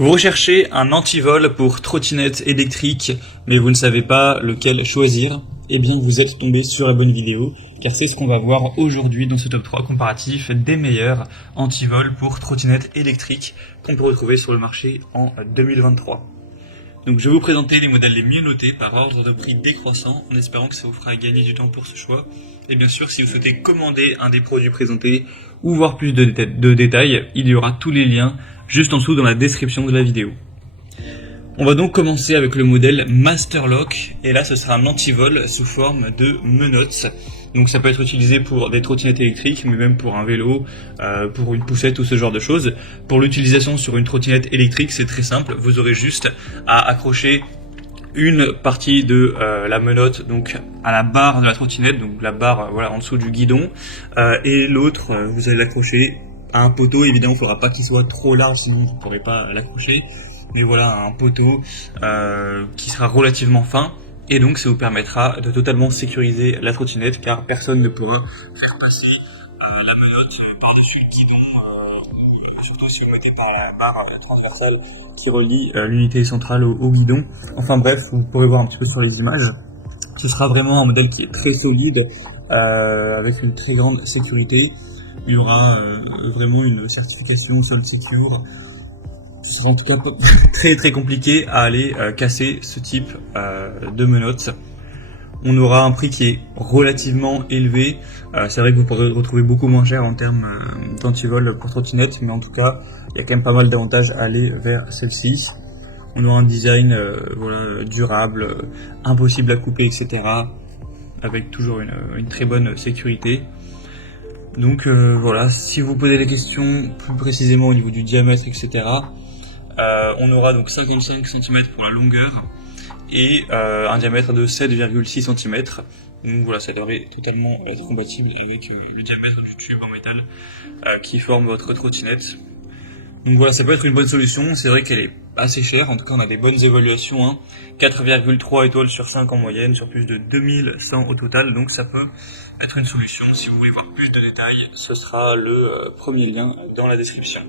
Vous recherchez un antivol pour trottinette électrique, mais vous ne savez pas lequel choisir? Eh bien, vous êtes tombé sur la bonne vidéo, car c'est ce qu'on va voir aujourd'hui dans ce top 3 comparatif des meilleurs antivols pour trottinette électrique qu'on peut retrouver sur le marché en 2023. Donc je vais vous présenter les modèles les mieux notés par ordre de prix décroissant, en espérant que ça vous fera gagner du temps pour ce choix. Et bien sûr, si vous souhaitez commander un des produits présentés ou voir plus de détails, il y aura tous les liens juste en dessous dans la description de la vidéo. On va donc commencer avec le modèle Masterlock, et là ce sera un antivol sous forme de menottes. Donc ça peut être utilisé pour des trottinettes électriques, mais même pour un vélo, pour une poussette ou ce genre de choses. Pour l'utilisation sur une trottinette électrique, c'est très simple, vous aurez juste à accrocher une partie de la menotte donc à la barre de la trottinette, donc la barre voilà en dessous du guidon, et l'autre vous allez l'accrocher à un poteau. Évidemment, il ne faudra pas qu'il soit trop large, sinon vous ne pourrez pas l'accrocher. Mais voilà, un poteau qui sera relativement fin, et donc ça vous permettra de totalement sécuriser la trottinette, car personne ne pourra faire passer la menotte par-dessus le guidon, surtout si vous le mettez par la barre transversale qui relie l'unité centrale au guidon. Enfin bref, vous pourrez voir un petit peu sur les images. Ce sera vraiment un modèle qui est très solide, avec une très grande sécurité. Il y aura vraiment une certification Solid Secure. Ce sera en tout cas très très compliqué à aller casser ce type de menottes. On aura un prix qui est relativement élevé. C'est vrai que vous pourrez retrouver beaucoup moins cher en termes d'antivol pour trottinette, mais en tout cas, il y a quand même pas mal d'avantages à aller vers celle-ci. On aura un design voilà, durable, impossible à couper, etc. avec toujours une très bonne sécurité. Donc voilà, si vous posez des questions plus précisément au niveau du diamètre, etc., on aura donc 55 cm pour la longueur et un diamètre de 7,6 cm. Donc voilà, ça devrait totalement être compatible avec le diamètre du tube en métal qui forme votre trottinette. Donc voilà, ça peut être une bonne solution. C'est vrai qu'elle est assez chère, en tout cas on a des bonnes évaluations, hein. 4,3 étoiles sur 5 en moyenne, sur plus de 2100 au total, donc ça peut être une solution. Si vous voulez voir plus de détails, ce sera le premier lien dans la description.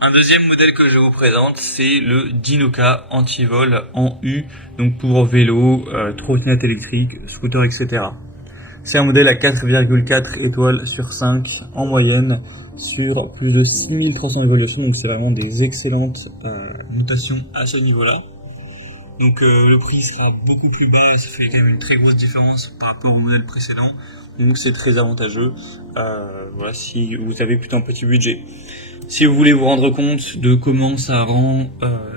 Un deuxième modèle que je vous présente, c'est le Dinoka Antivol en U, donc pour vélo, trottinette électrique, scooter, etc. C'est un modèle à 4,4 étoiles sur 5 en moyenne, sur plus de 6300 évaluations, donc c'est vraiment des excellentes notations à ce niveau-là. Donc le prix sera beaucoup plus bas, ça fait quand même une très grosse différence par rapport au modèle précédent, donc c'est très avantageux, voilà, si vous avez plutôt un petit budget. Si vous voulez vous rendre compte de comment ça rend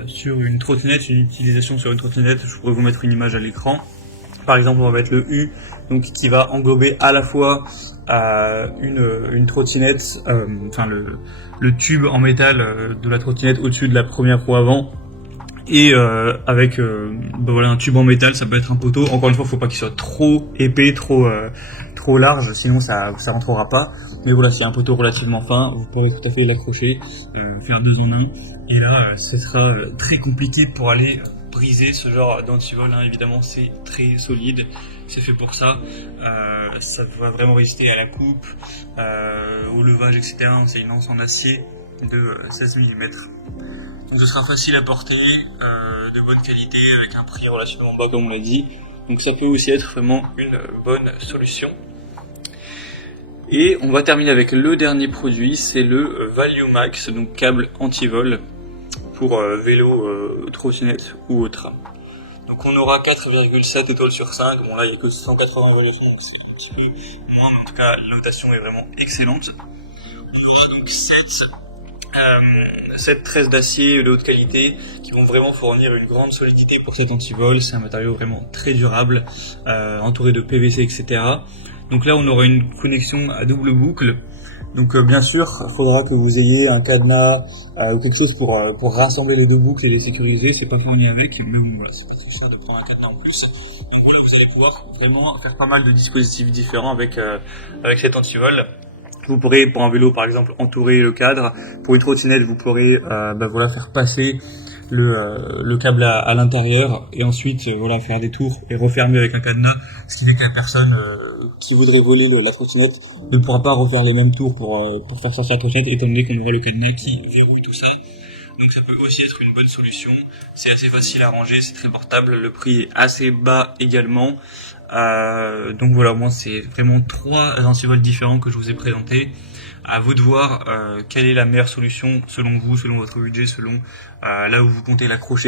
sur une trottinette, une utilisation sur une trottinette, je pourrais vous mettre une image à l'écran. Par exemple, on va mettre le U, donc qui va englober à la fois une trottinette, enfin le tube en métal de la trottinette au-dessus de la première roue avant, et avec voilà, un tube en métal. Ça peut être un poteau. Encore une fois, il ne faut pas qu'il soit trop épais, trop large, sinon ça rentrera pas. Mais voilà, s'il y a un poteau relativement fin, vous pourrez tout à fait l'accrocher, faire 2 en 1. Et là, ce sera très compliqué pour aller briser ce genre d'antivol, hein. Évidemment, c'est très solide, c'est fait pour ça. Ça va vraiment résister à la coupe, au levage, etc. C'est une lance en acier de 16 mm. Donc ce sera facile à porter, de bonne qualité, avec un prix relativement bas comme on l'a dit. Donc ça peut aussi être vraiment une bonne solution. Et on va terminer avec le dernier produit, c'est le ValueMax, donc câble antivol pour vélo, trottinette ou autre. Donc on aura 4,7 étoiles sur 5, bon là il n'y a que 180 évaluations, donc c'est un petit peu moins, mais en tout cas la notation est vraiment excellente. On aura donc 7 tresses d'acier de haute qualité qui vont vraiment fournir une grande solidité pour cet antivol. C'est un matériau vraiment très durable, entouré de PVC, etc. Donc là on aura une connexion à double boucle. Donc bien sûr, il faudra que vous ayez un cadenas ou quelque chose pour rassembler les deux boucles et les sécuriser. C'est pas fourni avec, mais bon voilà, c'est pas cher de prendre un cadenas en plus. Donc voilà, vous allez pouvoir vraiment faire pas mal de dispositifs différents avec cet antivol. Vous pourrez, pour un vélo par exemple, entourer le cadre. Pour une trottinette, vous pourrez voilà, faire passer le câble à l'intérieur, et ensuite voilà, faire des tours et refermer avec un cadenas, ce qui fait que la personne qui voudrait voler la trottinette ne pourra pas refaire les mêmes tours pour faire sortir la trottinette, étant donné qu'on aura le cadenas qui verrouille tout ça. Donc ça peut aussi être une bonne solution. C'est assez facile à ranger, c'est très portable, le prix est assez bas également. Donc voilà, moi c'est vraiment 3 antivols différents que je vous ai présentés. À vous de voir quelle est la meilleure solution selon vous, selon votre budget, selon là où vous comptez l'accrocher.